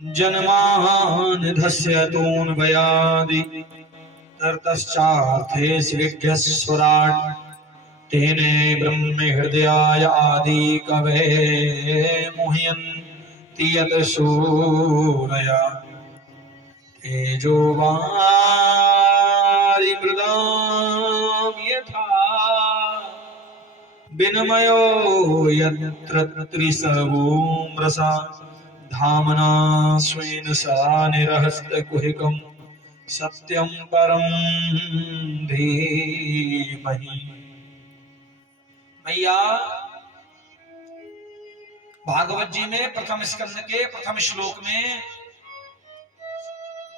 जन्मानिधस्य तून्वयादि ततश्चार्थे विज्ञस्वराट् तेने ब्रह्म हृदयाय आदि कवे मुह्यन्ति यत् सूरया तेजो वारिमृदां यथा विनिमयो यत्र त्रिसर्वो मृषा धामना स्वेन सदा निरहस्तकुहकं सत्यं परं धीमहि। मैया भागवत जी में प्रथम स्कंद के प्रथम श्लोक में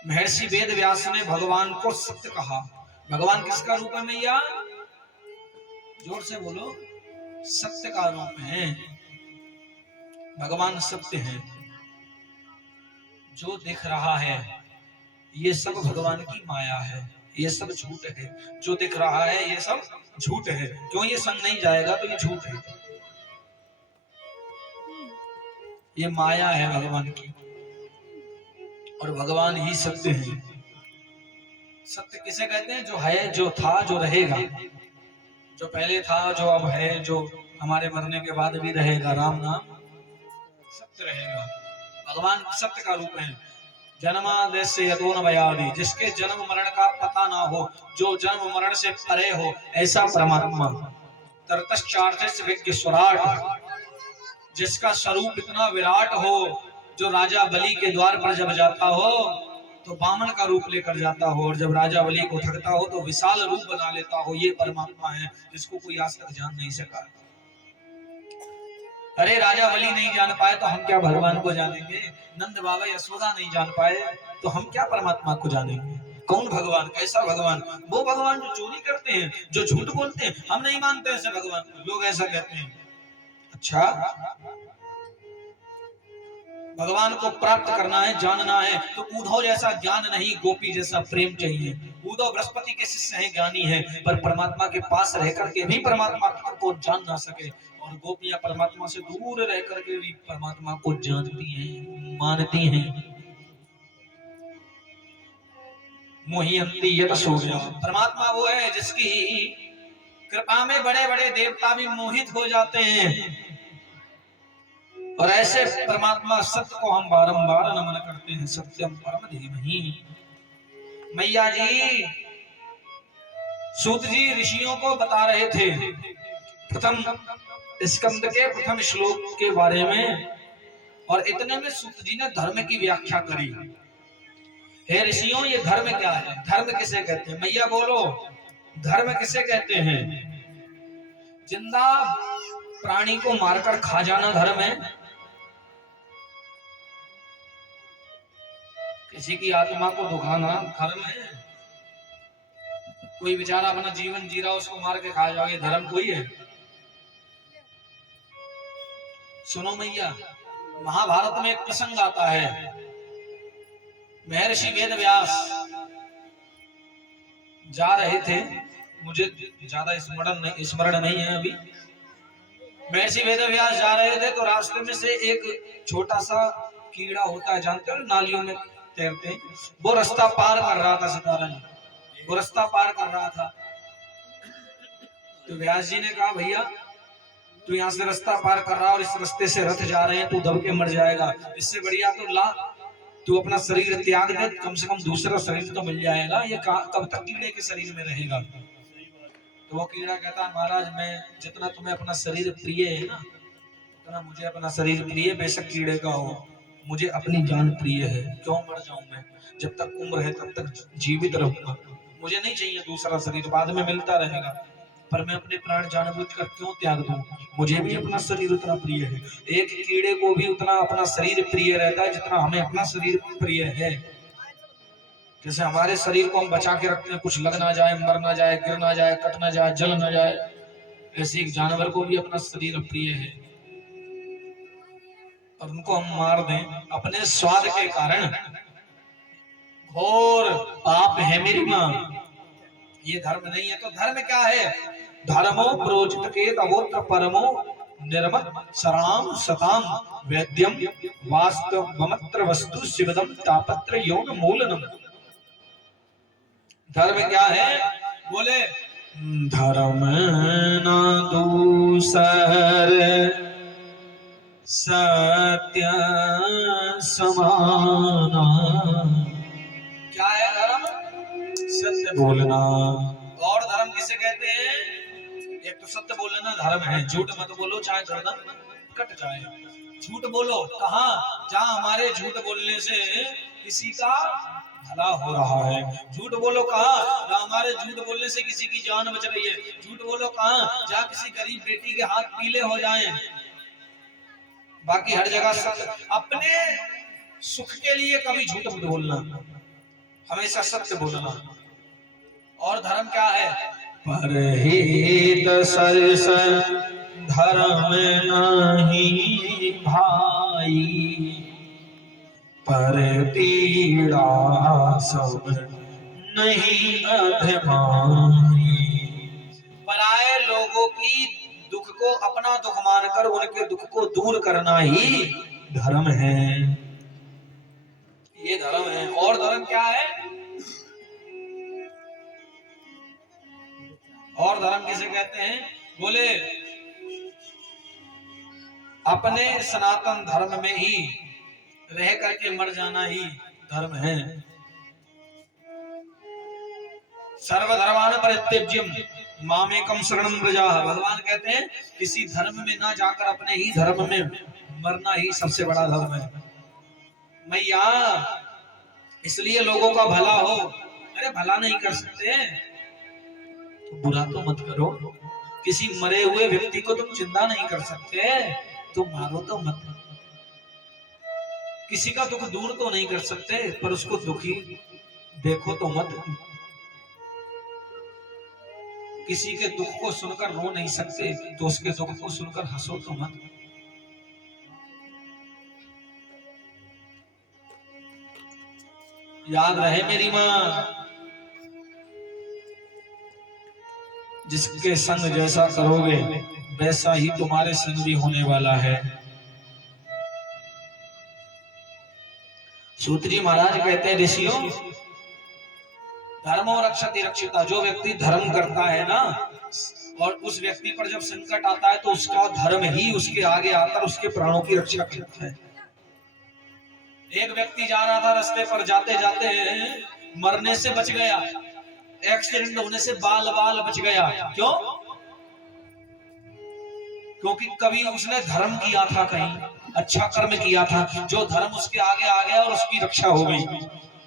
महर्षि वेद व्यास ने भगवान को सत्य कहा। भगवान किसका रूप है मैया? जोर से बोलो। सत्य का रूप है। भगवान सत्य है। जो दिख रहा है ये सब भगवान की माया है, ये सब झूठ है। जो दिख रहा है ये सब झूठ है। क्यों? ये संग नहीं जाएगा तो ये झूठ है, ये माया है भगवान की। और भगवान ही सत्य है। सत्य किसे कहते हैं? जो है, जो था, जो रहेगा। जो पहले था, जो अब है, जो हमारे मरने के बाद भी रहेगा। राम नाम सत्य रहेगा। भगवान सत्य का रूप है। जन्माद्यस्य यतोऽन्वयादि, जिसके जन्म मरण का पता ना हो, जो जन्म मरण से परे हो, ऐसा परमात्मा। ततश्चार्थस्य विज्ञस्वराट्, जिसका स्वरूप इतना विराट हो, जो राजा बलि के द्वार पर जब जाता हो तो बामन का रूप लेकर जाता हो, और जब राजा बलि को थकता हो तो विशाल रूप बना लेता हो। ये परमात्मा है जिसको कोई आज तक जान नहीं सका। अरे राजा बलि नहीं जान पाए तो हम क्या भगवान को जानेंगे? नंद बाबा यशोदा नहीं जान पाए तो हम क्या परमात्मा को जानेंगे? कौन भगवान? कैसा भगवान? वो भगवान जो चोरी करते हैं, जो झूठ बोलते हैं। हम नहीं मानते ऐसे भगवान को। लोग ऐसा कहते हैं। अच्छा, भगवान को प्राप्त करना है, जानना है, तो उद्धव जैसा ज्ञान नहीं, गोपी जैसा प्रेम चाहिए। उद्धव बृहस्पति के शिष्य हैं, ज्ञानी है, पर परमात्मा के पास रह करके भी परमात्मा को जान ना सके। और गोपियां परमात्मा से दूर रह करके भी परमात्मा को जानती हैं, मानती हैं। मोहियंती यत सूर्या, परमात्मा वो है जिसकी कृपा में बड़े बड़े देवता भी मोहित हो जाते हैं। और ऐसे परमात्मा सत्य को हम बारंबार नमन करते हैं। सत्यम परम धीमहि। मैया जी, सूत जी ऋषियों को बता रहे थे प्रथम स्कंद के प्रथम श्लोक के बारे में, और इतने में सूत जी ने धर्म की व्याख्या करी। हे ऋषियों, ये धर्म क्या है? धर्म किसे कहते हैं? मैया बोलो, धर्म किसे कहते हैं? जिंदा प्राणी को मारकर खा जाना धर्म है? किसी की आत्मा को दुखाना धर्म है? कोई बेचारा अपना जीवन जी रहा, उसको मार के खा जाओगे, धर्म कोई है? सुनो मैया, महाभारत में एक प्रसंग आता है। महर्षि वेद व्यास जा रहे थे, मुझे ज्यादा स्मरण नहीं है अभी। महर्षि वेद व्यास जा रहे थे तो रास्ते में से एक छोटा सा कीड़ा होता है, जानते हो, नालियों में तैरते हैं। वो रास्ता पार कर रहा था। सितारा जी, वो रास्ता पार कर रहा था। तो व्यास जी ने कहा, भैया तू यहाँ से रास्ता पार कर रहा है और इस रास्ते से रथ जा रहे हैं, तू दब के मर जाएगा। इससे बढ़िया तो ला, तू अपना शरीर त्याग दे, कम से कम दूसरा शरीर तो मिल जाएगा। ये कब तक कीड़े के शरीर में रहेगा? तो वो कीड़ा कहता, महाराज मैं, जितना तुम्हें अपना शरीर प्रिय है ना, उतना मुझे अपना शरीर प्रिय। बेशक कीड़े का हो, मुझे अपनी जान प्रिय है। क्यों मर जाऊं मैं? जब तक उम्र है तब तक जीवित रहूंगा। मुझे नहीं चाहिए दूसरा शरीर, बाद में मिलता रहेगा, पर मैं अपने प्राण जानबूझकर क्यों त्याग दूं? मुझे भी अपना शरीर उतना प्रिय है। एक कीड़े को भी उतना अपना शरीर प्रिय रहता है जितना हमें अपना शरीर प्रिय है। जैसे हमारे शरीर को हम बचा के रखते हैं, कुछ लग ना जाए, मर ना जाए, गिर ना जाए, कट ना जाए, जल ना जाए, ऐसे एक जानवर को भी अपना शरीर प्रिय है। और उनको हम मार दें अपने स्वाद के कारण, घोर पाप है मेरी मां। ये धर्म नहीं है। तो धर्म क्या है? धर्मो प्रोचित के तवोत्र परमो निर्मत शरणाम सताम वैद्यम वास्तवमत्र वस्तु शिवदम तापत्र यौन मूलनम। धर्म क्या है? बोले धर्म न दूसर सत्य समाना। क्या है धर्म? सत्य बोलना। और धर्म किसे कहते हैं? एक तो सत्य बोलना धर्म है, झूठ मत बोलो चाहे गर्दन कट जाए। झूठ बोलो कहाँ? जहाँ हमारे झूठ बोलने से किसी का भला हो रहा है। झूठ बोलो कहाँ? जहाँ हमारे झूठ बोलने से किसी की जान बच रही है। झूठ बोलो कहाँ? जहाँ किसी गरीब बेटी के हाथ पीले हो जाएं। बाकी हर जगह सत्य। अपने सुख के लिए कभी झूठ मत बोलना, हमेशा सत्य बोलना। और धर्म क्या है? परहित सरस धर्म नहीं भाई, पर पीड़ा सब नहीं अधमाई। पराये लोगों की दुख को अपना दुख मानकर उनके दुख को दूर करना ही धर्म है। ये धर्म है। और धर्म क्या है? और धर्म किसे कहते हैं? बोले अपने सनातन धर्म में ही रह करके मर जाना ही धर्म है। सर्वधर्मान परित्यज्यम मामेकम शरणम व्रजाः। भगवान कहते हैं किसी धर्म में ना जाकर अपने ही धर्म में मरना ही सबसे बड़ा धर्म है। मैया इसलिए लोगों का भला हो। अरे भला नहीं कर सकते तो बुरा तो मत करो। किसी मरे हुए व्यक्ति को तुम जिंदा नहीं कर सकते तो मारो तो मत। किसी का दुख दूर तो नहीं कर सकते पर उसको दुखी देखो तो मत। किसी के दुख को सुनकर रो नहीं सकते तो उसके दुख को सुनकर हंसो तो मत। याद रहे मेरी मां, जिसके संग जैसा करोगे वैसा ही तुम्हारे संग भी होने वाला है। सूत्री महाराज कहते हैं ऋषियों धर्मो रक्षति रक्षिता। जो व्यक्ति धर्म करता है ना और उस व्यक्ति पर जब संकट आता है तो उसका धर्म ही उसके आगे आकर उसके प्राणों की रक्षा करता है। एक व्यक्ति जा रहा था रास्ते पर, जाते जाते मरने से बच गया, एक्सीडेंट होने से बाल बाल बच गया। क्यों? क्योंकि कभी उसने धर्म किया था, कहीं अच्छा कर्म किया था, जो धर्म उसके आगे आ गया और उसकी रक्षा हो गई।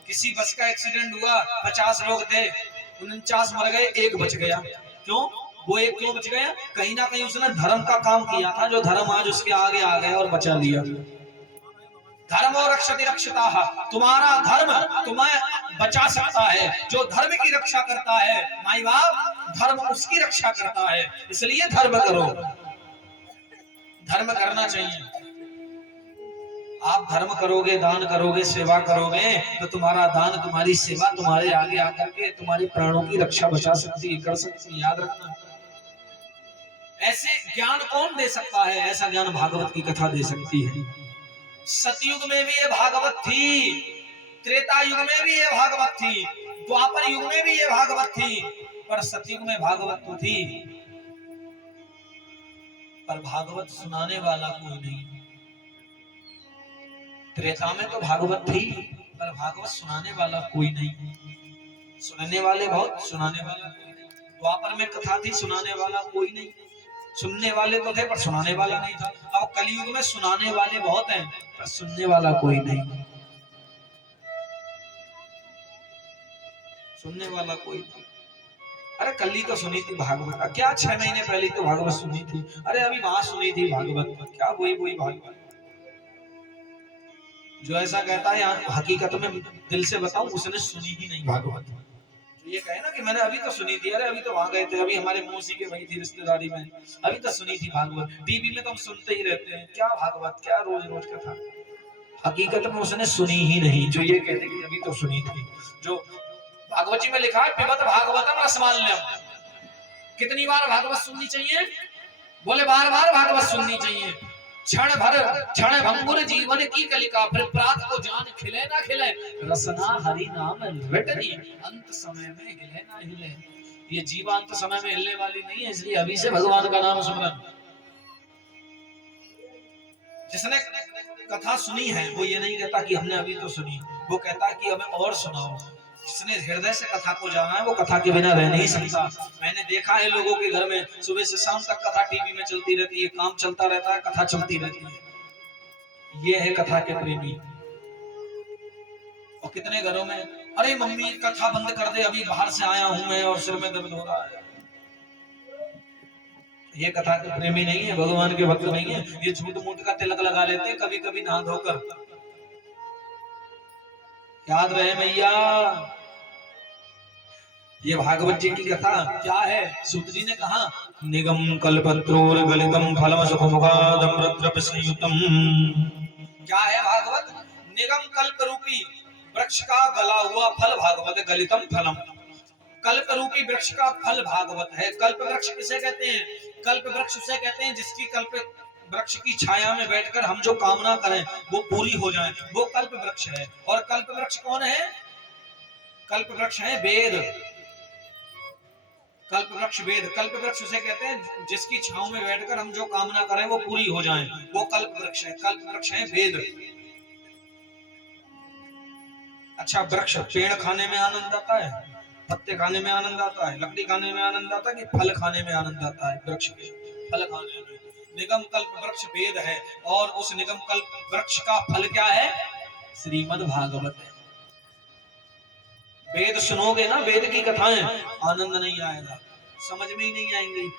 किसी बस का एक्सीडेंट हुआ, 50 लोग थे, 49 मर गए, एक बच गया। क्यों? वो एक क्यों बच गया? कहीं ना कहीं उसने धर्म का काम किया था, जो धर्म आज उसके आगे आ गया और बचा लिया। धर्म और रक्षति रक्षिता। तुम्हारा धर्म तुम्हें बचा सकता है। जो धर्म की रक्षा करता है माई बाप, धर्म उसकी रक्षा करता है। इसलिए धर्म करो, धर्म करना चाहिए। आप धर्म करोगे, दान करोगे, सेवा करोगे तो तुम्हारा दान, तुम्हारी सेवा तुम्हारे आगे आकर के तुम्हारे प्राणों की रक्षा बचा सकती है, कर सकती है। याद रखना। ऐसे ज्ञान कौन दे सकता है? ऐसा ज्ञान भागवत की कथा दे सकती है। सतयुग में भी ये भागवत थी, त्रेता युग में भी ये भागवत थी, द्वापर युग में भी ये भागवत थी, पर सतयुग में भागवत तो थी पर भागवत सुनाने वाला कोई नहीं। त्रेता में तो भागवत थी पर भागवत सुनाने वाला कोई नहीं। सुनने वाले बहुत, सुनाने वाला कोई नहीं। द्वापर में कथा थी, सुनाने वाला कोई नहीं। सुनने वाले तो थे पर सुनाने वाला नहीं था। अब कलयुग में सुनाने वाले बहुत हैं पर सुनने वाला कोई नहीं। सुनने वाला कोई नहीं। अरे कल ही तो सुनी थी भागवत, क्या 6 महीने पहले तो भागवत सुनी थी। अरे अभी वहां सुनी थी भागवत, क्या वही वही भागवत। जो ऐसा कहता है हकीकत में दिल से बताऊं उसने सुनी ही नहीं भागवत। जो ये कहे ना कि मैंने अभी तो सुनी थी, अरे अभी तो वहां गए थे, अभी हमारे मौसी के वही थी रिश्तेदारी में, अभी तो सुनी थी भागवत। टीवी में तो हम सुनते ही रहते हैं, क्या भागवत, क्या रोज रोज कथा। हकीकत में उसने सुनी ही नहीं। जो ये कहते कि अभी तो सुनी थी। जो भागवत जी में लिखा है पिबत भागवतम रसमाल्यम। कितनी बार भागवत सुननी चाहिए? बोले बार बार भागवत सुननी चाहिए। क्षण भंगुर जीवन की कलिका, फिर प्रात को जान खिले ना खिले, रसना हरि नाम रटनी, अंत समय में हिले ना हिले। ये जीवांत समय में हिलने वाली नहीं है, इसलिए अभी से भगवान का नाम सुमरन। जिसने कथा सुनी है वो ये नहीं कहता कि हमने अभी तो सुनी, वो कहता है कि हमें और सुनाओ। जिसने हृदय से कथा को जाना है वो कथा के बिना रह नहीं सकता। मैंने देखा है लोगों के घर में सुबह से शाम तक कथा टीवी में चलती रहती है, काम चलता रहता है, कथा चलती रहती है। ये है कथा के प्रेमी। और कितने घरों में अरे मम्मी कथा बंद कर दे, अभी बाहर से आया हूं मैं और सिर में दर्द हो रहा है। ये कथा के प्रेमी नहीं है, भगवान के भक्त नहीं है। ये झूठ मूठ का तिलक लगा लेते हैं कभी कभी नहा धोकर। याद रहे मैया, ये भागवत जी की कथा क्या है? सूत जी ने कहा निगम कल्पत्रोर गलितम फलम सुखमुखादमृत संयुतम। क्या है भागवत? निगम कल्प रूपी वृक्ष का गला हुआ फल भागवत है, गलितम फलम। कल्प रूपी वृक्ष का फल भागवत है। कल्प वृक्ष किसे कहते हैं? कल्प वृक्ष उसे कहते हैं जिसकी कल्प वृक्ष की छाया में बैठकर हम जो कामना करें वो पूरी हो जाए, वो कल्प वृक्ष है। और कल्प वृक्ष कौन है? कल्प वृक्ष है वेद। कल्प वृक्ष वेद। कल्प वृक्ष उसे कहते हैं जिसकी छांव में बैठकर हम जो कामना करें वो पूरी हो जाए, वो कल्प वृक्ष है। कल्प वृक्ष है वेद। अच्छा, वृक्ष पेड़ खाने में आनंद आता है, पत्ते खाने में आनंद आता है, लकड़ी खाने में आनंद आता है कि फल खाने में आनंद आता है? वृक्ष के फल खाने में। निगम कल्प वृक्ष वेद है और उस निगम कल्प वृक्ष का फल क्या है? श्रीमद् भागवत है। वेद सुनोगे ना, वेद की कथाएं, आनंद नहीं आएगा, समझ में ही नहीं आएंगी।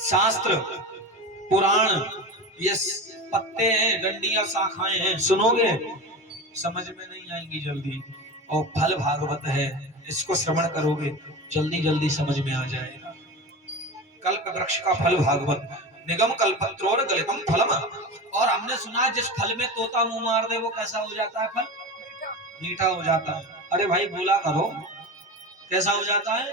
शास्त्र पुराण ये पत्ते हैं, डंडियां शाखाएं हैं, सुनोगे समझ में नहीं आएंगी जल्दी। और फल भागवत है, इसको श्रवण करोगे जल्दी जल्दी समझ में आ जाएगा। कल्प वृक्ष का फल भागवत। निगम कल्पत्रोर गलितम फलम। और हमने सुना जिस फल में तोता मुंह मार दे वो कैसा हो जाता है? फल मीठा हो जाता है। अरे भाई बोला करो, कैसा हो जाता है?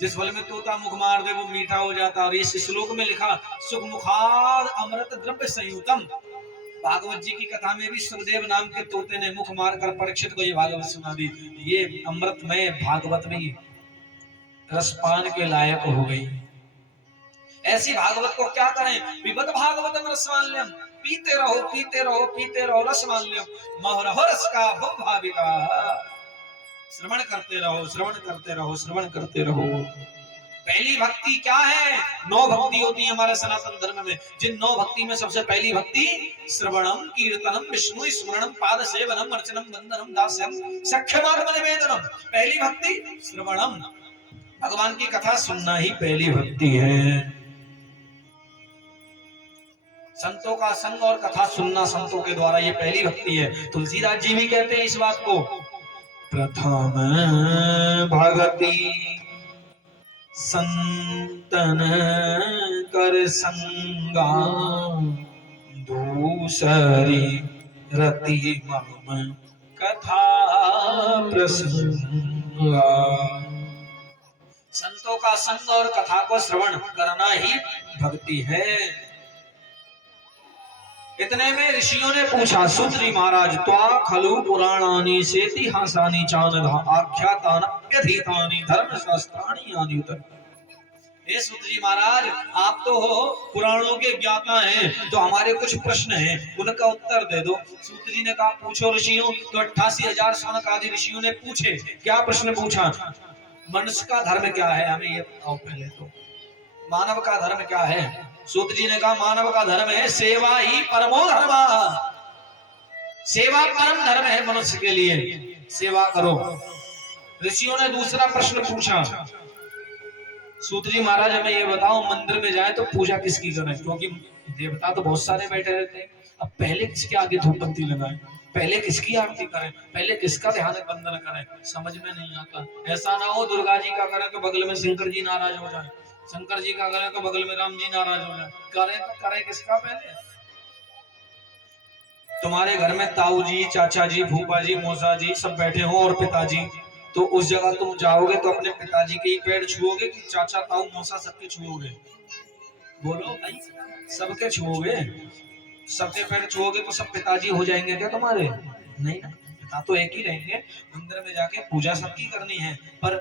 जिस फल में तोता मुख मार दे वो मीठा हो जाता है। और इस श्लोक में लिखा सुख मुखाद अमृत द्रव्य संयुतम। भागवत जी की कथा में भी सुखदेव नाम के तोते ने मुख मारकर परीक्षित को ये भागवत सुना दी। ये अमृतमय भागवत में रसपान के लायक हो गई। ऐसी भागवत को क्या करें? पिबत भागवतम रसमाल्यम। पीते रहो पीते रहो पीते रहो रसमाल्यम। महोरहो रस का भव भाविका। श्रवण करते रहो श्रवण करते रहो श्रवण करते रहो। पहली भक्ति क्या है? 9 भक्ति होती है हमारे सनातन धर्म में। जिन 9 भक्ति में सबसे पहली भक्ति श्रवणम कीर्तनम विष्णु स्मरणम पाद सेवनम अर्चनम वंदनम दास्यम सख्यमात्म निवेदनम। पहली भक्ति श्रवणम, भगवान की कथा सुनना ही पहली भक्ति है। संतों का संग और कथा सुनना संतों के द्वारा ये पहली भक्ति है। तुलसीदास जी भी कहते हैं इस बात को, प्रथम भगति संतन कर संगा, दूसरी रति मम कथा प्रसंगा। संतों का संग और कथा को श्रवण करना ही भक्ति है। इतने में ऋषियों ने पूछा, सूत जी महाराज त्वा खलु पुराणानि सेतिहासानि चानधा आख्यातानि धर्मशास्त्राणि आदित। हे सूत जी महाराज, आप तो हो पुराणों के ज्ञाता हैं, तो हमारे कुछ प्रश्न हैं उनका उत्तर दे दो। सूत जी ने कहा पूछो ऋषियों। तो 88,000 सनक आदि ऋषियों ने पूछे। क्या प्रश्न पूछा? मनुष्य का धर्म क्या है, हमें ये बताओ पहले तो। मानव का धर्म क्या है? सूत जी ने कहा मानव का धर्म है सेवा ही परमो धर्म। सेवा परम धर्म है मनुष्य के लिए, सेवा करो। ऋषियों ने दूसरा प्रश्न पूछा, सूत जी महाराज हमें ये बताओ मंदिर में जाए तो पूजा किसकी करें? क्योंकि देवता तो बहुत सारे बैठे रहते हैं। अब पहले किसके आगे धूप बत्ती लगाएं, पहले किसकी आरती करें, पहले किसका ध्यान बंदन करें? समझ में नहीं आता। ऐसा ना हो दुर्गा जी का करें तो बगल में शंकर जी नाराज हो जाए, शंकर जी का करें तो बगल में राम जी नाराज हो जाए। करें तो करें किसका? पहले तुम्हारे घर में ताऊ जी, चाचा जी, फूफा जी, मौसा जी सब बैठे हो और पिताजी, तो उस जगह तुम जाओगे तो अपने पिताजी के ही पैर छुओगे कि चाचा ताऊ मौसा सबके छुओगे? बोलो भाई, सबके छुओगे। सबके पैर छुओगे तो सब पिताजी हो जाएंगे क्या तुम्हारे? नहीं ना, पिता तो एक ही रहेंगे। मंदिर में जाके पूजा सबकी करनी है, पर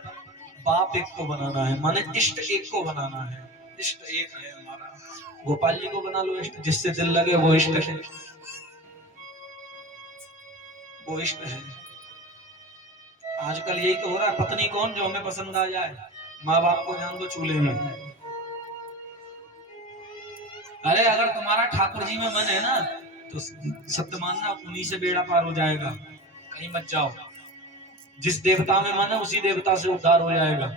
बाप एक को बनाना है, माने इष्ट एक को बनाना है। इष्ट एक है हमारा, गोपाल जी को बना लो इष्ट, जिससे दिल लगे वो इष्ट है, वो इष्ट है। आजकल यही तो हो रहा है, पत्नी कौन जो हमें पसंद आ जाए, माँ बाप को जान दो चूल्हे में। अरे अगर तुम्हारा ठाकुर जी में मन है ना तो सत्य मानना उन्हीं से बेड़ा पार हो जाएगा, कहीं मत जाओ। जिस देवता में मन है उसी देवता से उद्धार हो जाएगा।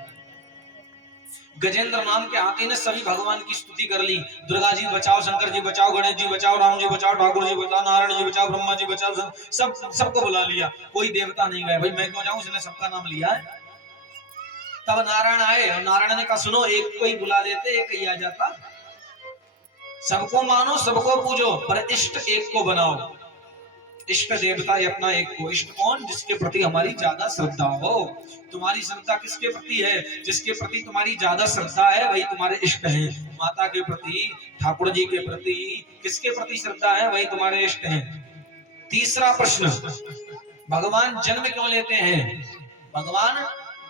गजेंद्र नाम के हाथी ने सभी भगवान की स्तुति कर ली, दुर्गा जी बचाओ, शंकर जी बचाओ, गणेश जी बचाओ, राम जी बचाओ, ठाकुर जी बचाओ, नारायण जी बचाओ, ब्रह्मा जी बचाओ, सबको बुला लिया, कोई देवता नहीं गया। भाई मैं क्यों जाऊं, उसने सबका नाम लिया है। तब नारायण आए और नारायण ने कहा सुनो, एक को ही बुला देते, एक ही आ जाता। सबको मानो, सबको पूजो, पर इष्ट एक को बनाओ। इष्ट देवता है अपना एक को। इष्ट कौन? जिसके प्रति हमारी ज्यादा श्रद्धा हो। तुम्हारी श्रद्धा किसके प्रति है? जिसके प्रति तुम्हारी ज्यादा श्रद्धा है वही तुम्हारे इष्ट हैं। माता के प्रति, ठाकुर जी के प्रति, किसके प्रति श्रद्धा है वही तुम्हारे इष्ट हैं। तीसरा प्रश्न, भगवान जन्म क्यों लेते हैं? भगवान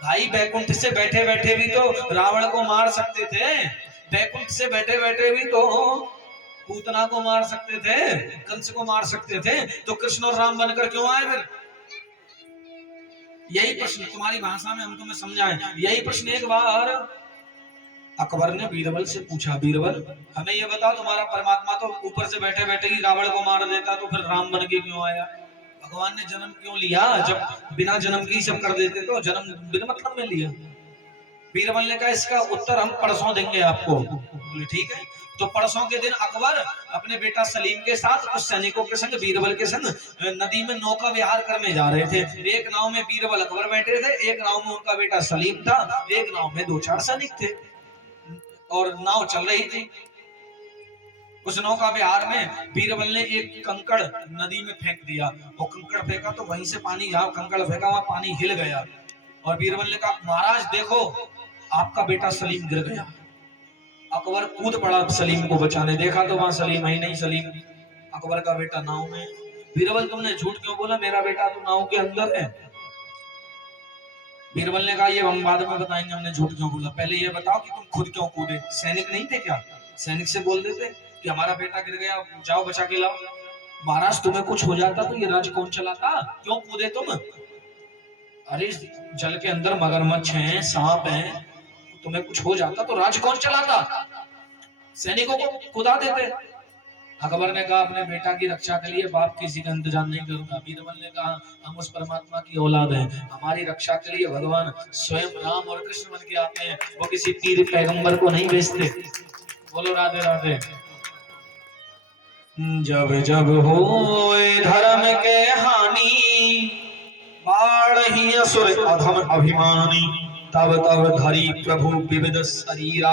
भाई बैकुंठ से बैठे बैठे भी तो रावण को मार सकते थे, बैकुंठ से बैठे बैठे भी तो पूतना को मार सकते थे, कंस को मार सकते थे, तो कृष्ण और राम बनकर क्यों आए फिर? यही प्रश्न तुम्हारी भाषा में हम तुम्हें समझाएं। यही प्रश्न एक बार अकबर ने बीरबल से पूछा, बीरबल हमें ये बताओ, तुम्हारा परमात्मा तो ऊपर से बैठे बैठे ही रावण को मार देता, तो फिर राम बन के क्यों आया? भगवान ने जन्म क्यों लिया? जब बिना जन्म के ही सब कर देते तो जन्म बिना मतलब में लिया। बीरबल ने कहा इसका उत्तर हम परसों देंगे आपको। बोले ठीक है। तो परसों के दिन अकबर अपने बेटा सलीम के साथ कुछ सैनिकों के संग, बीरबल के संग नदी में नौका विहार करने जा रहे थे। एक नाव में बीरबल अकबर बैठे थे, एक नाव में उनका बेटा सलीम था, एक नाव में 2-4 सैनिक थे और नाव चल रही थी। उस नौका विहार में बीरबल ने एक कंकड़ नदी में फेंक दिया, और कंकड़ फेंका तो वहीं से पानी, जहां कंकड़ फेंका वहां पानी हिल गया, और बीरबल ने कहा महाराज देखो आपका बेटा सलीम गिर गया। अकबर कूद पड़ा सलीम को बचाने, देखा तो वहां सलीम ही नहीं, सलीम अकबर का बेटा नाव में। बीरबल तुमने झूठ क्यों बोला, मेरा बेटा तो नाव के अंदर है। बीरबल ने कहा ये हम बाद में बताएंगे हमने झूठ क्यों बोला, पहले ये बताओ कि तुम खुद क्यों कूदे? सैनिक नहीं थे क्या? सैनिक से बोल देते कि हमारा बेटा गिर गया, जाओ बचा के लाओ। महाराज तुम्हें कुछ हो जाता तो ये राज कौन चलाता, क्यों कूदे तुम? अरे जल के अंदर मगरमच्छ हैं, सांप हैं, तुम्हें कुछ हो जाता तो राज कौन चलाता? सैनिकों को खुदा देते। अकबर ने कहा अपने बेटा की रक्षा के लिए बाप किसी का इंतजाम नहीं करूंगा। बीरबल ने कहा हम उस परमात्मा की औलाद हैं, हमारी रक्षा के लिए भगवान स्वयं राम और कृष्ण बन के आते हैं, वो किसी पीर पैगंबर को नहीं भेजते। बोलो राधे राधे। जब जब हो धर्म के हानि, बाढ़ी असुर अधम अभिमानी, तब तब धरी प्रभु विविध शरीरा,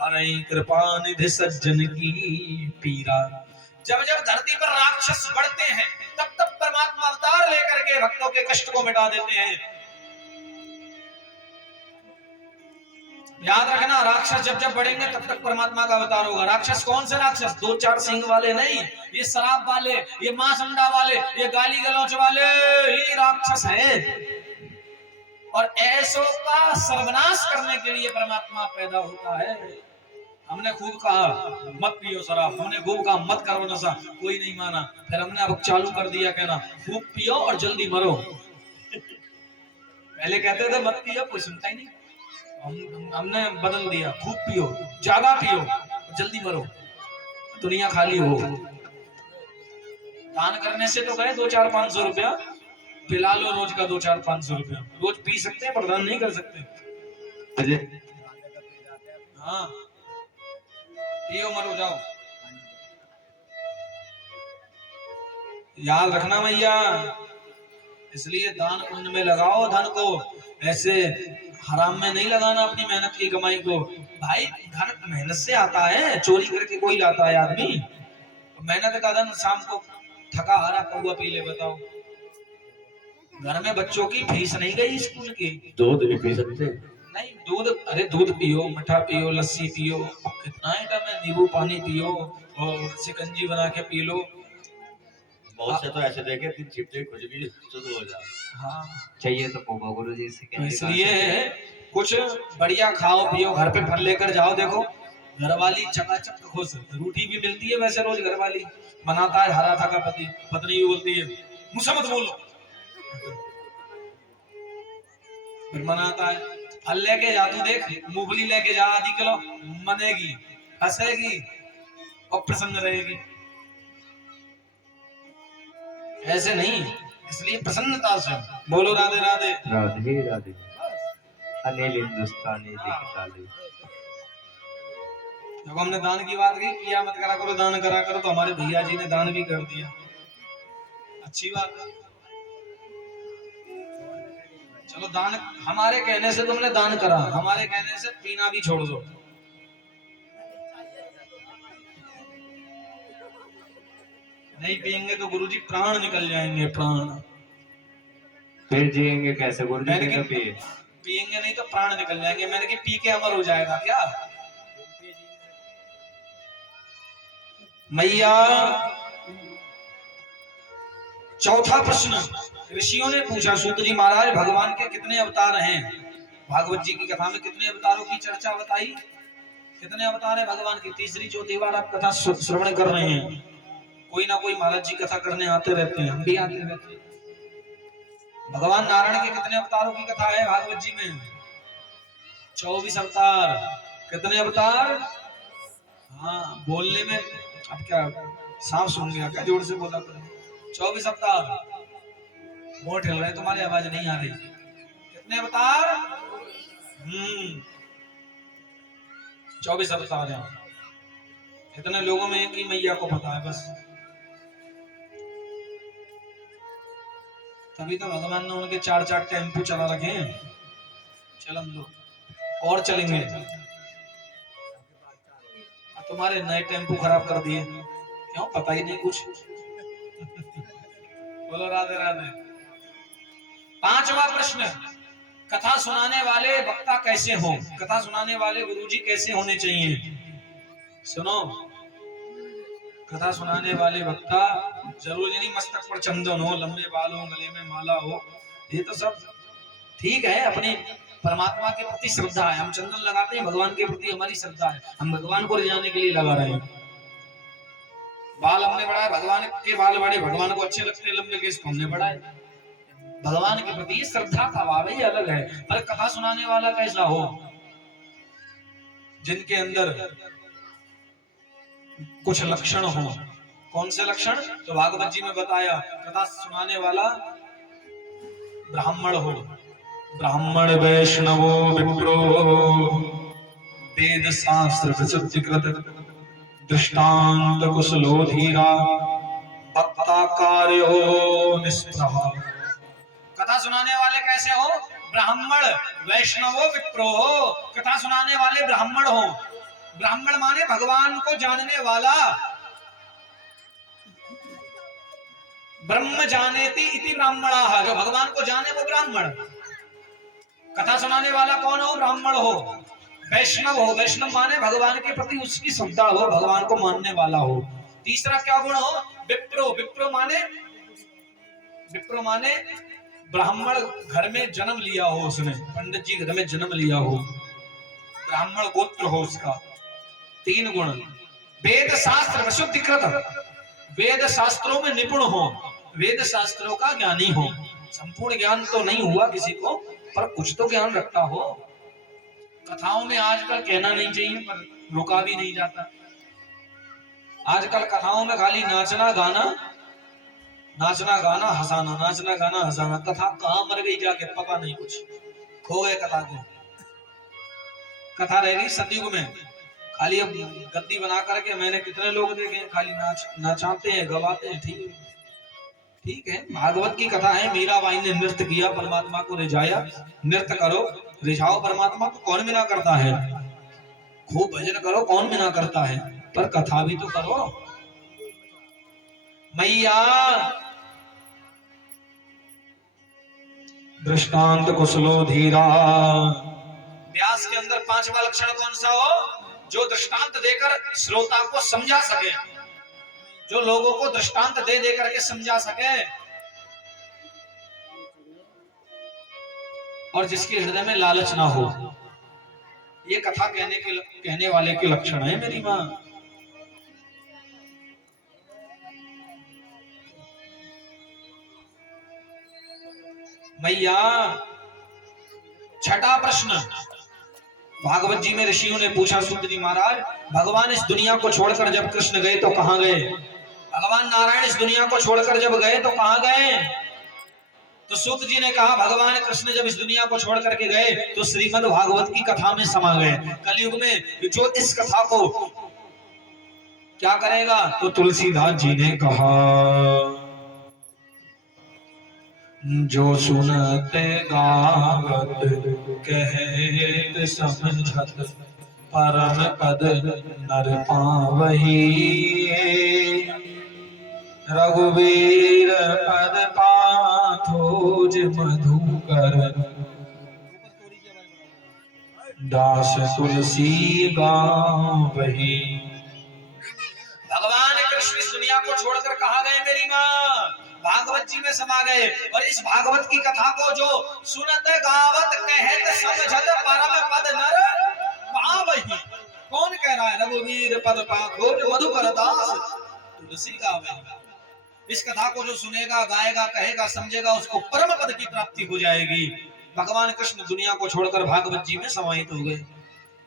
हरे कृपा निधि सज्जन की पीरा। जब जब धरती पर राक्षस बढ़ते हैं तब तब परमात्मा अवतार लेकर के भक्तों के कष्ट को मिटा देते हैं। याद रखना, राक्षस जब जब बढ़ेंगे तब तक परमात्मा का अवतार होगा। राक्षस कौन से राक्षस? 2-4 सिंह वाले नहीं, ये शराब वाले, ये मांस अंडा वाले, ये गाली गलौच वाले ही राक्षस हैं। और ऐसों का सर्वनाश करने के लिए परमात्मा पैदा होता है। हमने खूब कहा मत पियो शराब, हमने खूब कहा मत करो नशा, कोई नहीं माना, फिर हमने अब चालू कर दिया कहना खूब पियो और जल्दी मरो। पहले कहते थे मत पियो, कोई सुनता ही नहीं, हमने बदल दिया खूब पियो, ज्यादा पियो, जल्दी मरो, दुनिया खाली हो। दान करने से तो गए 2-4-500 रुपया, पिला लो रोज का 2-4-500 रुपया, रोज पी सकते हैं प्रदान नहीं कर सकते। हाँ पियो मरो जाओ। याद रखना भैया, इसलिए दान पुण्य में लगाओ धन को, ऐसे हराम में नहीं लगाना अपनी मेहनत की कमाई को। भाई धन मेहनत से आता है, चोरी करके कोई लाता है आदमी? मेहनत का धन शाम को थका हारा कौआ पी ले, बताओ घर में बच्चों की फीस नहीं गई स्कूल की। दूध नहीं पी सकते? नहीं दूध, अरे दूध पियो, मठा पियो, लस्सी पियो, कितना आइटम है, नींबू पानी पियो और शिकंजी बना के पी लो। बहुत से तो ऐसे देखे कि चिपटे कुछ भी शुद्ध हो जाए। हाँ चाहिए तो पोपा गुरु जी से तो इसलिए कुछ बढ़िया खाओ पियो, घर पे फल लेकर जाओ। देखो घरवाली चकाचक खुश, रोटी भी मिलती है वैसे रोज, घरवाली बनाता है हरा था का पति, पत्नी भी बोलती है मुझसे मत बोलो, फिर मनाता है। फल लेके जा, तू देख मूंगफली लेके जा आधी किलो, मनेगी, हंसेगी और प्रसन्न रहेगी। ऐसे नहीं, इसलिए प्रसन्नता से बोलो राधे राधे। राधे राधे। अनिल हिंदुस्तानी दिखताली। जब हमने दान की बात की, किया मत करा करो, दान करा करो, तो हमारे भैया जी ने दान भी कर दिया, अच्छी बात है। चलो दान, हमारे कहने से तुमने दान करा, हमारे कहने से पीना भी छोड़ दो। नहीं पियेंगे तो गुरुजी प्राण निकल जाएंगे, प्राण। फिर जिएंगे कैसे गुरु जी? मैंने पियेंगे नहीं तो प्राण निकल जाएंगे, मैंने कि पी के अमर हो जाएगा क्या? मैया चौथा प्रश्न ऋषियों ने पूछा, सूत जी महाराज भगवान के कितने अवतार हैं? भागवत जी की कथा में कितने अवतारों की चर्चा बताई, कितने अवतार है भगवान की? तीसरी चौथी बार आप कथा श्रवण कर रहे हैं, कोई ना कोई महाराज जी कथा करने आते रहते हैं, हम भी आते रहते हैं। भगवान नारायण के कितने अवतारों की कथा है भागवत जी में? 24 अवतार। कितने अवतार? हाँ बोलने में अब क्या सांप सुन गया क्या, जोर से बोला करो। 24 अवतार। मोर हिल रहे, तुम्हारी आवाज नहीं आ रही। कितने अवतार? 24 अवतार हैं। इतने लोगों में एक ही मैया को पता है बस। तभी तो भगवान ने उनके 4-4 टेम्पू चला रखे हैं। चल हम लोग और चलेंगे, तुम्हारे नए टेम्पू खराब कर दिए, क्यों? पता ही नहीं कुछ। बोलो राधे राधे। 5वां प्रश्न, कथा सुनाने वाले वक्ता कैसे हो? कथा सुनाने वाले गुरुजी कैसे होने चाहिए? सुनो, कथा सुनाने वाले वक्ता जरूरी नहीं मस्तक पर चंदन हो, लंबे बाल हो, गले में माला हो, ये तो सब ठीक है, अपनी परमात्मा के प्रति श्रद्धा है, हम चंदन लगाते हैं, भगवान के प्रति हमारी श्रद्धा है, हम भगवान को रिझाने के लिए लगा रहे हैं। बाल हमने बढ़ाए, भगवान के बाल बड़े, भगवान को अच्छे लगते हैं लंबे केस, हमने बढ़ाए, भगवान के प्रति श्रद्धा का भाव ही अलग है। पर कथा सुनाने वाला कैसा हो? जिनके अंदर कुछ लक्षण हो। कौन से लक्षण? तो भागवत जी में बताया, कथा सुनाने वाला ब्राह्मण हो, ब्राह्मण वैष्णवो विप्रो वेद शास्त्र विशुद्धिकृत दृष्टांत कुशलो धीरा वक्ता कार्यो निष्प्रह। कथा सुनाने वाले कैसे हो? ब्राह्मण वैष्णवो विप्रो हो, कथा सुनाने वाले ब्राह्मण हो। ब्राह्मण माने भगवान को जानने वाला, ब्रह्म जानेति इति ब्राह्मणाः, जो भगवान को जाने वो ब्राह्मण। कथा सुनाने वाला कौन हो? ब्राह्मण हो। वैष्णव हो, वैष्णव माने भगवान के प्रति उसकी श्रद्धा हो, भगवान को मानने वाला हो। तीसरा क्या गुण हो? विप्रो, विप्रो माने ब्राह्मण घर में जन्म लिया हो, उसने पंडित जी घर में जन्म लिया हो, ब्राह्मण गोत्र हो उसका। 3 गुण। वेद शास्त्र विशुद्धिकृत, वेद शास्त्रों में निपुण हो, वेद शास्त्रों का ज्ञानी हो। संपूर्ण ज्ञान तो नहीं हुआ किसी को, पर कुछ तो ज्ञान रखता हो। कथाओं में आजकल कहना नहीं चाहिए पर रुका भी नहीं जाता। आजकल कथाओं में खाली नाचना गाना, नाचना गाना हंसाना, नाचना गाना हंसाना। कथा कहाँ मर गई जाके पता नहीं, कुछ खो गए कथा को। कथा रह गई सतयुग में, खाली अब गद्दी बना करके मैंने कितने लोग देखे खाली नाचाते हैं, गवाते हैं। ठीक है, भागवत की कथा है, मीराबाई ने नृत्य किया, परमात्मा को रिझाया। नृत्य करो, रिझाओ परमात्मा को, कौन बिना करता है? खूब भजन करो, कौन बिना करता है? पर कथा भी तो करो। मैया दृष्टांत कुशलो धीरा। व्यास के अंदर पांचवा लक्षण कौन सा हो? जो दृष्टांत देकर श्रोता को समझा सके, जो लोगों को दृष्टांत दे दे करके समझा सके, और जिसके हृदय में लालच ना हो। ये कथा कहने वाले के लक्षण है मेरी मां। मैया, छठा प्रश्न भागवत जी में ऋषियों ने पूछा, सूत जी महाराज, भगवान इस दुनिया को छोड़कर जब कृष्ण गए तो कहां गए? भगवान नारायण इस दुनिया को छोड़कर जब गए तो कहां गए? तो सूत जी ने कहा, भगवान कृष्ण जब इस दुनिया को छोड़ करके गए तो श्रीमद् भागवत की कथा में समा गए। कलयुग में जो इस कथा को क्या करेगा? तो तुलसीदास जी ने कहा, जो सुनते गावत कहत समझत परम पद नर पावही। रघुवीर पद पाथोज मधुकर दास तुलसी गावही। भगवान कृष्ण इस दुनिया को छोड़कर कहा गए मेरी मां? भागवत जी में समा गए। और इस भागवत की कथा को जो सुनत गावत कहत समझत परम पद नर पावही। कौन कह रहा है? रघुवीर पद पाथोज मधुकर दास तुलसी गावही। इस कथा को जो सुनेगा, गाएगा, कहेगा, समझेगा, उसको परम पद की प्राप्ति हो जाएगी। भगवान कृष्ण दुनिया को छोड़कर भागवत जी में समाहित हो गए।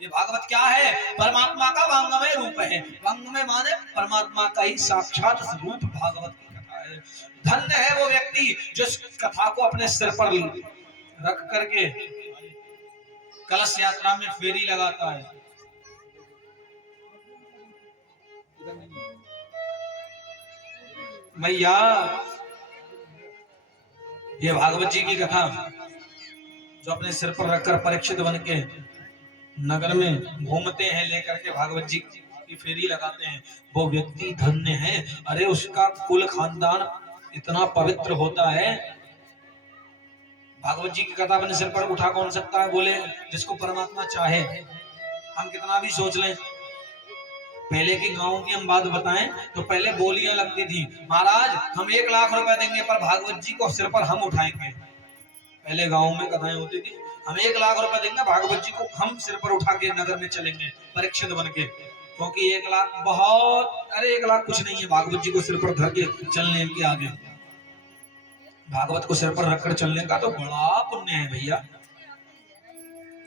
ये भागवत क्या है? परमात्मा का वांगमय रूप है। वांगमय माने परमात्मा का ही साक्षात रूप भागवत की कथा है। धन्य है वो व्यक्ति जो इस कथा को अपने सिर पर रख करके कलश यात्रा में फेरी लगाता है। मैया, ये भागवत जी की कथा जो अपने सिर पर रखकर परीक्षित बन के नगर में घूमते हैं, लेकर के भागवत जी की फेरी लगाते हैं, वो व्यक्ति धन्य है। अरे उसका कुल खानदान इतना पवित्र होता है। भागवत जी की कथा अपने सिर पर उठा कौन सकता है? बोले जिसको परमात्मा चाहे। हम कितना भी सोच लें। पहले के गांव की हम बात बताएं तो पहले बोलियां लगती थी, महाराज हम 1 लाख रुपए देंगे पर भागवत जी को सिर पर हम उठाएंगे। पहले गांव में कथाएं होती थी, हम 1 लाख रुपए देंगे, भागवत जी को हम सिर पर उठा के नगर में चलेंगे परीक्षित बन के। क्योंकि 1 लाख बहुत, अरे 1 लाख कुछ नहीं है भागवत जी को सिर पर धर के चलने के आगे। भागवत को सिर पर रखकर चलने का तो बड़ा पुण्य है भैया।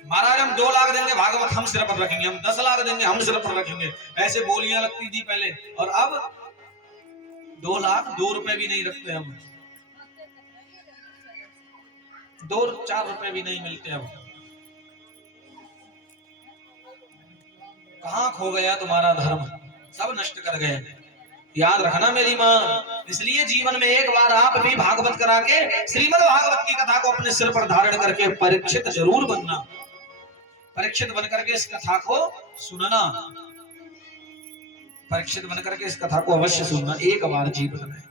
महाराज हम 2 लाख देंगे, भागवत हम सिर पर रखेंगे, हम 10 लाख देंगे, हम सिर पर रखेंगे। ऐसे बोलियां लगती थी पहले। और अब 2 लाख 2 रुपए भी नहीं रखते हम, 2-4 रुपए भी नहीं मिलते अब। कहां खो गया तुम्हारा धर्म? सब नष्ट कर गए। याद रखना मेरी मां। इसलिए जीवन में एक बार आप भी भागवत करा के श्रीमद् भागवत की कथा को अपने सिर पर धारण करके परीक्षित जरूर बनना। परीक्षित बनकर के इस कथा को सुनना। परीक्षित बनकर के इस कथा को अवश्य सुनना, एक बार जीवन में।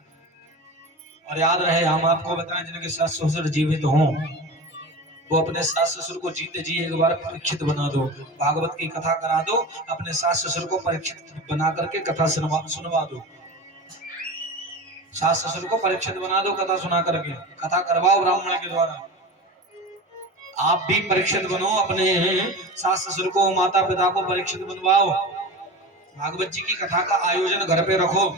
और याद रहे, हम आपको बताएं जिनके सास ससुर जीवित हों वो अपने सास ससुर को जीते जी एक बार परीक्षित बना दो। भागवत की कथा करा दो, अपने सास ससुर को परीक्षित बना करके कथा सुनवा दो। सास ससुर को परीक्षित बना दो कथा सुना करके। कथा करवाओ ब्राह्मण के द्वारा। आप भी परीक्षित बनो, अपने सास ससुर को, माता पिता को परीक्षित बनवाओ। भागवत जी की कथा का आयोजन घर पे रखो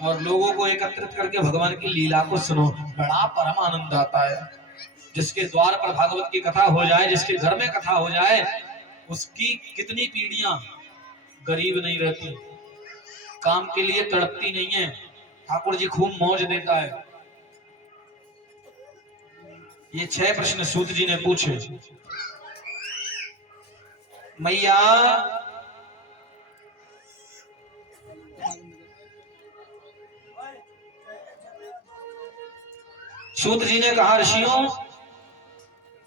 और लोगों को एकत्रित करके भगवान की लीला को सुनो। बड़ा परम आनंद आता है। जिसके द्वार पर भागवत की कथा हो जाए, जिसके घर में कथा हो जाए, उसकी कितनी पीढ़ियां गरीब नहीं रहती, काम के लिए तड़पती नहीं है। ठाकुर जी खूब मौज देता है। ये 6 प्रश्न सूत जी ने पूछे। मैया, सूत जी ने कहा, ऋषियों